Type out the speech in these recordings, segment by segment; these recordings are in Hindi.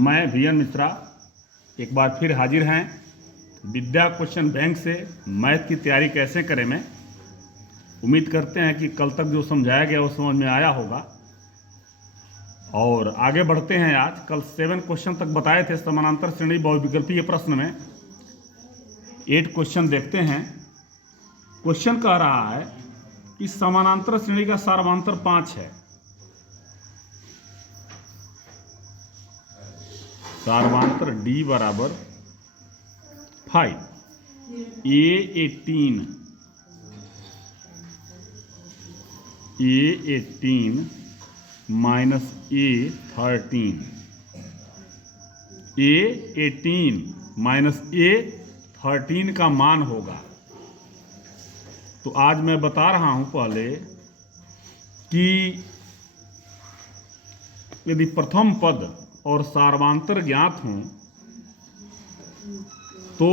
मैं वीएन मिश्रा एक बार फिर हाजिर हैं विद्या क्वेश्चन बैंक से। मैथ की तैयारी कैसे करें मैं उम्मीद करते हैं कि कल तक जो समझाया गया वो समझ में आया होगा। और आगे बढ़ते हैं। आज कल 7 क्वेश्चन तक बताए थे समानांतर श्रेणी बहुविकल्पीय प्रश्न में। 8 क्वेश्चन देखते हैं। क्वेश्चन कह रहा है कि समानांतर श्रेणी का सार्वमांतर 5 है। सार्वमांतर D बराबर 5, A18 minus A13, A18 minus A13 का मान होगा। तो आज मैं बता रहा हूं पहले कि यदि प्रथम पद और सार्वमांतर ज्ञात हों तो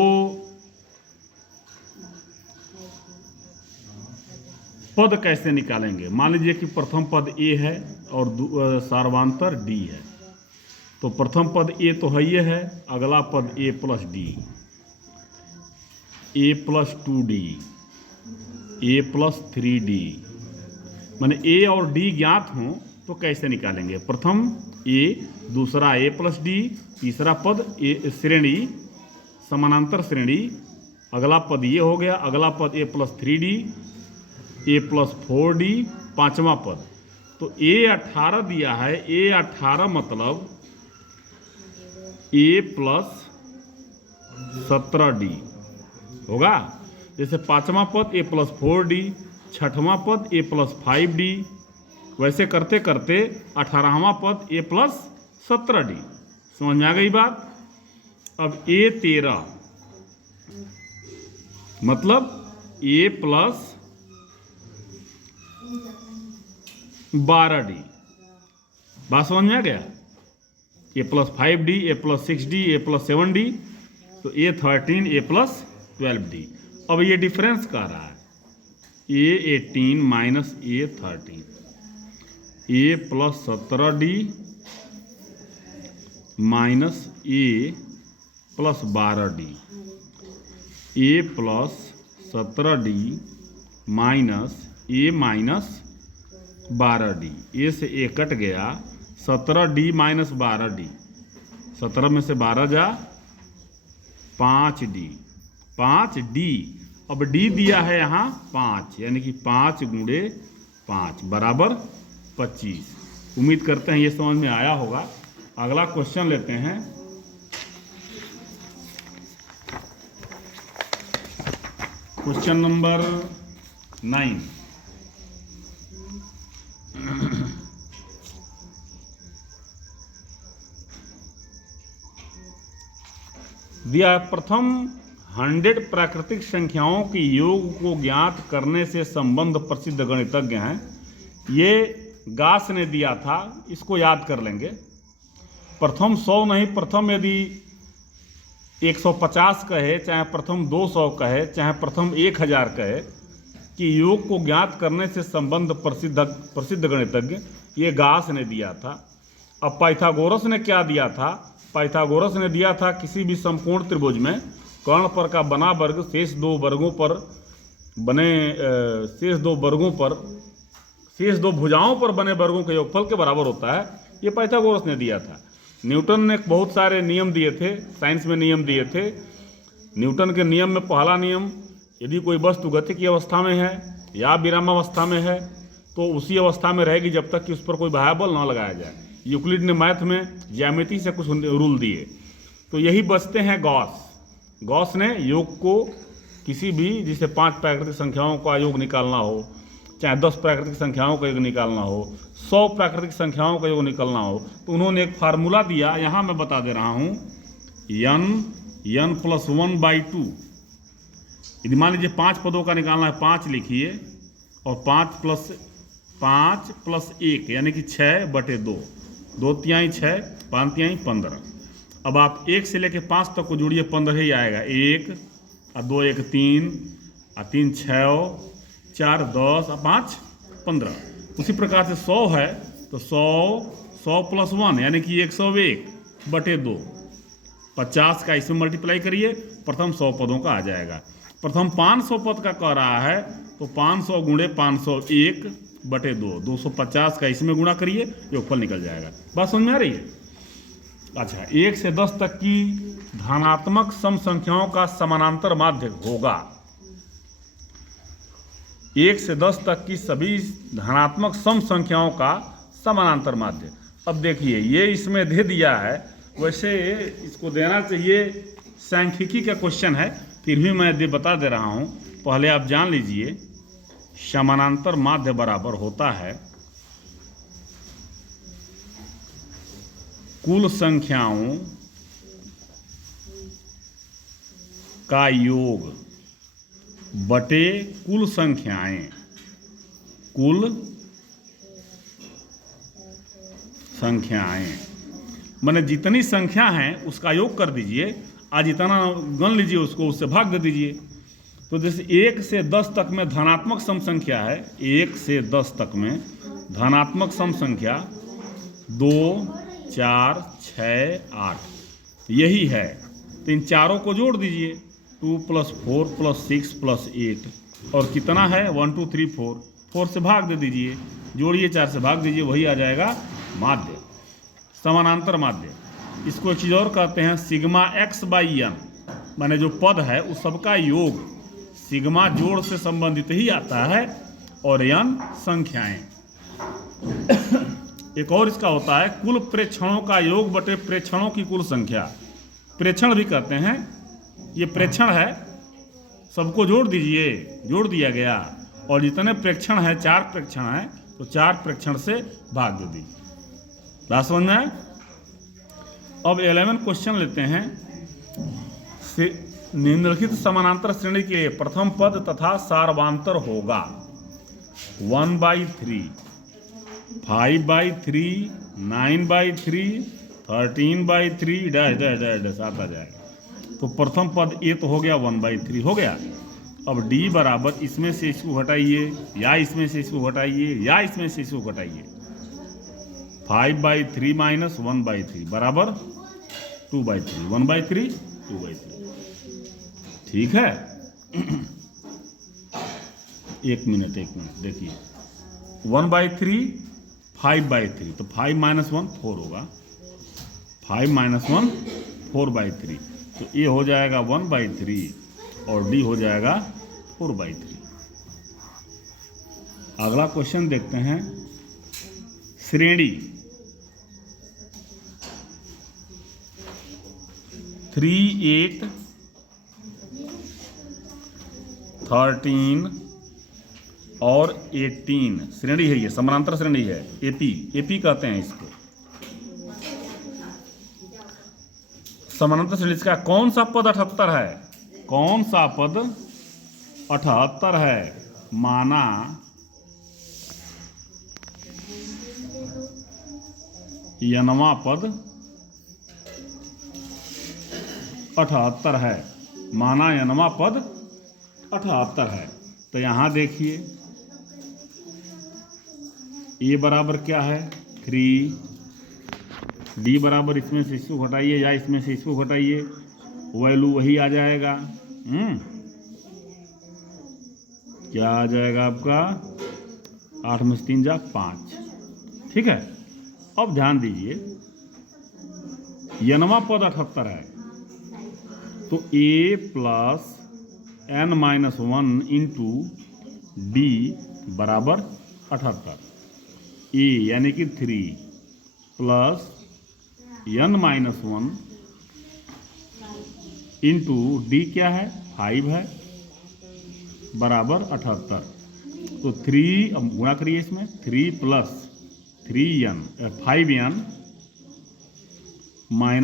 पद कैसे निकालेंगे। मान लीजिए कि प्रथम पद A है और सार्वमांतर D है। तो प्रथम पद A तो है ये है, अगला पद A plus D, A plus 2D, A plus 3D, माने A और D ज्ञात हों तो कैसे निकालेंगे। प्रथम A, दूसरा A प्लस D, तीसरा पद A श्रेणी समानांतर श्रेणी, अगला पद ये हो गया, अगला पद A plus 3D, A plus 4D, पांचवा पद। तो A18 दिया है, A18 मतलब A प्लस 17D होगा। जैसे पांचवा पद A प्लस 4D, छठवां पद A प्लस 5D, वैसे करते करते 18वां पद A प्लस 17D। समझ में आ गई बात। अब A13 मतलब A प्लस 12D। बात समझ में आ गया। A plus 5D, A plus 6D, A plus 7D, तो A13, A प्लस 12D। अब ये डिफरेंस कह रहा है A18 minus A13, A plus 17D minus A plus 12D, A plus 17D minus A minus 12D। A से A कट गया, 17D माइनस 12D, 17 में से 12 जा 5D, 5D। अब D दिया है यहाँ 5, यानी कि 5 गुणे 5 बराबर 25। उम्मीद करते हैं ये समझ में आया होगा। अगला क्वेश्चन लेते हैं। Question number 9। दिया है प्रथम 100 प्राकृतिक संख्याओं के योग को ज्ञात करने से संबंध प्रसिद्ध गणितज्ञ हैं। ये गास ने दिया था, इसको याद कर लेंगे। प्रथम 100 नहीं, प्रथम यदि 150 कहे, चाहे प्रथम 200 कहे, चाहे प्रथम 1000 कहे कि योग को ज्ञात करने से संबंध प्रसिद्ध गणितज्ञ, ये गास ने दिया था। अब पाइथागोरस ने क्या दिया था। पाइथागोरस ने दिया था किसी भी समकोण त्रिभुज में कर्ण पर का बना वर्ग शेष दो भुजाओं पर बने वर्गों के योगफल के बराबर होता है। ये पाइथागोरस ने दिया था। न्यूटन ने बहुत सारे नियम दिए थे, साइंस में नियम दिए थे। न्यूटन के नियम में पहला नियम, यदि कोई वस्तु गति की अवस्था में है या विरामावस्था में है तो उसी अवस्था में रहेगी जब तक कि उस पर कोई बाह्य बल ना लगाया जाए। यूक्लिड ने मैथ में ज्यामिति से कुछ रूल दिए। तो यही बचते हैं गॉस। गॉस ने योग को किसी भी, जिसे 5 प्राकृतिक संख्याओं का योग निकालना हो, चाहे 10 प्राकृतिक संख्याओं का योग निकालना हो, 100 प्राकृतिक संख्याओं का योग निकालना हो, तो उन्होंने एक फार्मूला दिया। यहाँ मैं बता दे रहा हूँ, n प्लस 1/2। यदि मान लीजिए 5 पदों का निकालना है, 5 लिखिए और 5 प्लस 1 यानी कि 6/2, 2 तिहाई 6, 5 तिहाई 15। अब आप 1 से लेके 5 तक को जोड़िए, 15 ही आएगा। 1 और 2 1 3 और 3 6, 4 10 और 5 15। उसी प्रकार से 100 है तो 100 प्लस 1 यानी कि 101, बटे 2, 50 का इसमें मल्टीप्लाई करिए, प्रथम 100 पदों का आ जाएगा। प्रथम 500 पद का कह रहा है तो 500 गुणे 501 बटे 2, 250 का इसमें गुणा करिए, योगफल निकल जाएगा। बात समझ में आ रही है? अच्छा, 1 से 10 तक की धनात्मक सम संख्याओं का समानांतर माध्य होगा। 1 से 10 तक की सभी धनात्मक सम संख्याओं का समानांतर माध्य। अब देखिए, ये इसमें दे दिया है, वैसे इसको देना चाहिए, सांख्यिकी का क्वेश्चन है, फिर भी मैं बता दे रहा हूं। पहले आप जान लीजिए, समानांतर माध्य बराबर होता है कुल संख्याओं का योग बटे कुल संख्याएं, कुल संख्याएं माने जितनी संख्या है उसका योग कर दीजिए, आज जितना गण लीजिए उसको उससे भाग दे दीजिए। तो जैसे 1 से 10 तक में धनात्मक सम संख्या है, 1 से 10 तक में धनात्मक सम संख्या 2, 4, 6, 8 यही है। तो इन चारों को जोड़ दीजिए, 2 + 4 + 6 + 8 और कितना है 1 2 3 4, 4 से भाग दे दीजिए, जोड़िए 4 से भाग दीजिए, वही आ जाएगा माध्य, समानांतर माध्य। इसको एक चीज़ और कहते हैं सिग्मा x/n, माने जो पद है उस सबका योग सिग्मा जोड़ से संबंधित ही आता है और n संख्याएं। एक और इसका होता है कुल प्रेक्षणों का योग बटे प्रेक्षणों की कुल संख्या, प्रेक्षण भी कहते हैं। ये प्रेक्षण है, सबको जोड़ दीजिए, जोड़ दिया गया, और जितने प्रेक्षण है 4 प्रेक्षण है तो 4 प्रेक्षण से भाग दे दीजिए। बात समझ में आए? अब 11 क्वेश्चन लेते हैं। निम्नलिखित समानांतर श्रेणी के लिए प्रथम पद तथा सार्वांतर होगा 1/3, 5/3, 9/3, 13/3 डैश डैश डैश डैश आता जाएगा। तो प्रथम पद ये तो हो गया 1/3 हो गया। अब d बराबर इसमें से इसको घटाइए, या इसमें से इसको घटाइए, या इसमें से इसको घटाइए, 5/3 - 1/3 बराबर 2/3, 1/3 2/3। ठीक है। एक मिनट देखिए, 1/3 5/3, तो 5 - 1 4 होगा, 5 - 1 4/3, तो ये हो जाएगा 1/3 और डी हो जाएगा 4/3। अगला क्वेश्चन देखते हैं। श्रेणी 3, 8, 13 और 18 श्रेणी है, ये समानांतर श्रेणी है, एपी कहते हैं इसको। समानांतर श्रेणी का कौन सा पद 78 है? कौन सा पद 78 है? माना यनवा पद 78 है, माना यनवा पद 78 है। तो यहां देखिए, ए बराबर क्या है 3, डी बराबर इसमें से इसको घटाइए या इसमें से इसको घटाइए, वैल्यू वही आ जाएगा। क्या आ जाएगा आपका 8 में से 3 जा 5। ठीक है। अब ध्यान दीजिए, यनवा पद 78 है तो a + n-1 इंटू डी बराबर 78, ए यानी कि 3 + n-1 इंटू डी क्या है 5 है बराबर 78। तो 3 अब गुणा करिए इसमें, 3 + 3n 5n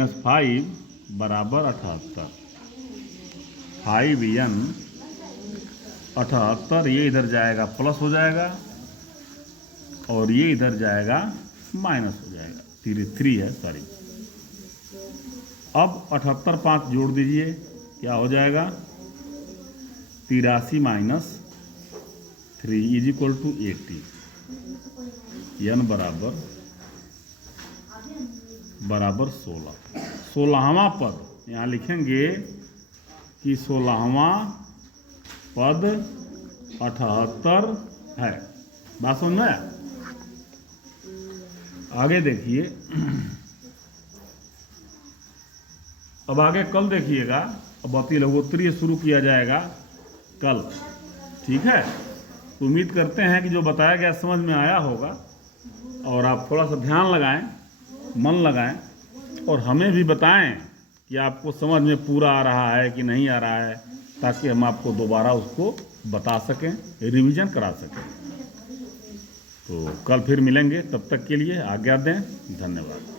- 5 बराबर 78, 5n 78, ये इधर जाएगा प्लस हो जाएगा और ये इधर जाएगा माइनस हो जाएगा, 3 है सॉरी। अब 78 5 जोड़ दीजिए, क्या हो जाएगा 83 - 3 = 80, n बराबर बराबर 16। 16वां पद यहाँ लिखेंगे कि 16वां पद 78 है। बात समझ में आया? आगे देखिए, अब आगे कल देखिएगा, अब अति लघुत्तरीय शुरू किया जाएगा कल, ठीक है। तो उम्मीद करते हैं कि जो बताया गया समझ में आया होगा, और आप थोड़ा सा ध्यान लगाएं, मन लगाएं, और हमें भी बताएं कि आपको समझ में पूरा आ रहा है कि नहीं आ रहा है, ताकि हम आपको दोबारा उसको बता सकें, रिवीजन करा सकें। तो कल फिर मिलेंगे, तब तक के लिए आज्ञा दें, धन्यवाद।